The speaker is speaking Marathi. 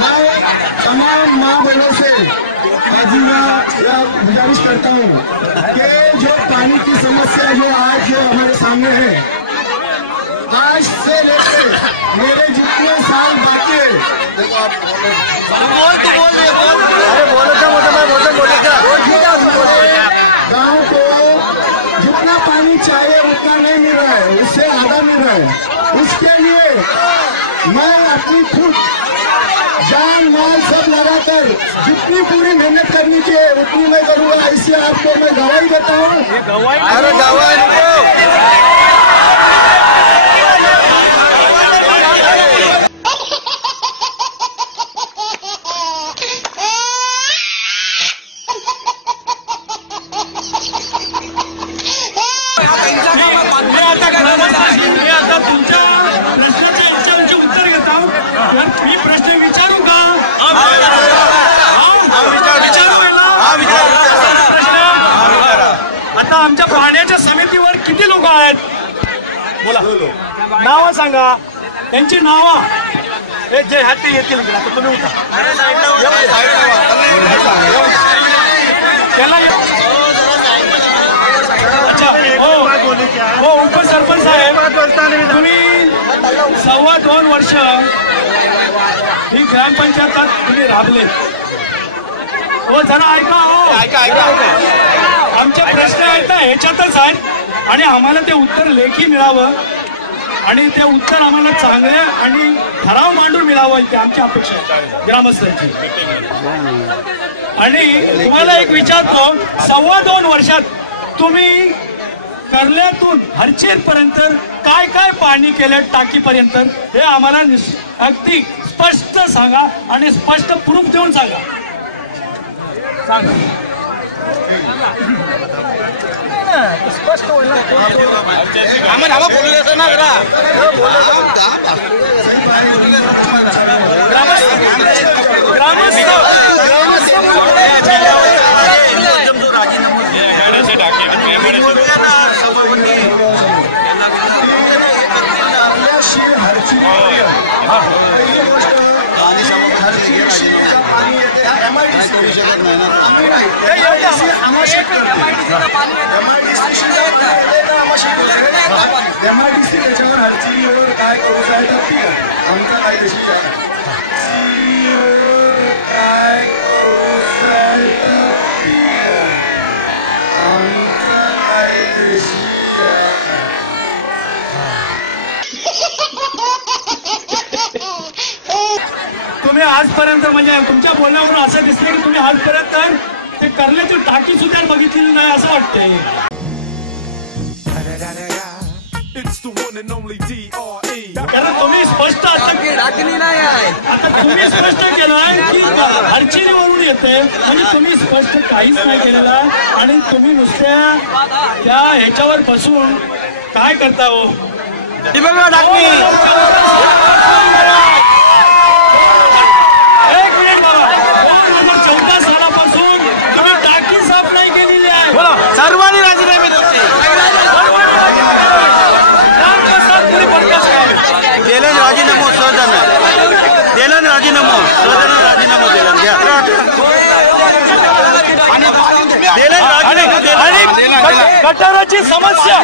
मैं तमाम माँ बहनों से गुजारिश करता हूँ कि जो पानी की समस्या जो आज जो हमारे सामने है, आज से लेकर मेरे जितने साल बाकी है, गाँव को जितना पानी चाहिए उतना नहीं मिल रहा है, उससे आधा मिल रहा है। उसके लिए मैं अपनी खुद जान माल सब लगाकर जितनी पूरी मेहनत करनी चाहिए उतनी मैं करूँगा। इससे आपको मैं गवाही देता हूँ। मी प्रश्न विचारू का? आता आमच्या पाण्याच्या समितीवर किती लोक आहेत? बोला, नावं सांगा, त्यांची नावं. जे हात ते येतील आता तुम्ही उठा. त्याला अच्छा हो उपसरपंच साहेब, तुम्ही 2.25 वर्ष ही ग्रामपंचायतात तुम्ही राबले. हो जरा ऐका, आमचे प्रश्न आहेत ना ह्याच्यातच आहेत आणि आम्हाला ते उत्तर लेखी मिळावं आणि ते उत्तर आम्हाला चांगले आणि ठराव मांडून मिळावं ही आमची अपेक्षा आहे ग्रामस्थांची. आणि तुम्हाला एक विचारतो, 2.25 वर्षात तुम्ही कर्ल्यातून हरचेर पर्यंत काय काय पाणी केलं टाकीपर्यंत हे आम्हाला अगदी स्पष्ट सांगा आणि स्पष्ट प्रूफ देऊन सांगा. स्पष्ट होईल ना. बोलू द्यायचं ना जरा. MIDC त्याच्यावर हरचीवर काय करू साहेब ठीक आहे, आमचा कायदेशीर काय आमचा कायदेशीर. तुम्ही आजपर्यंत म्हणजे तुमच्या बोलण्यावरून असं दिसलं की तुम्ही आजपर्यंत ते करण्याची टाकी सुद्धा बघितलेली नाही असं वाटतंय. कारण तुम्ही स्पष्ट आता तुम्ही स्पष्ट केलं की हरचिरीवरून येते म्हणजे तुम्ही स्पष्ट काहीच नाही केलेलं आणि तुम्ही नुसत्या त्या ह्याच्यावर बसून काय करता हो. एक मिनिट बाबा, 2014 सालापासून तुम्ही टाकी साफ नाही केलेली आहे. सर्वांनी राजीनामे दिले. राजीनामो सदन दिला ना, राजीनामो सदन राजीनामो दिला गटाराची समस्या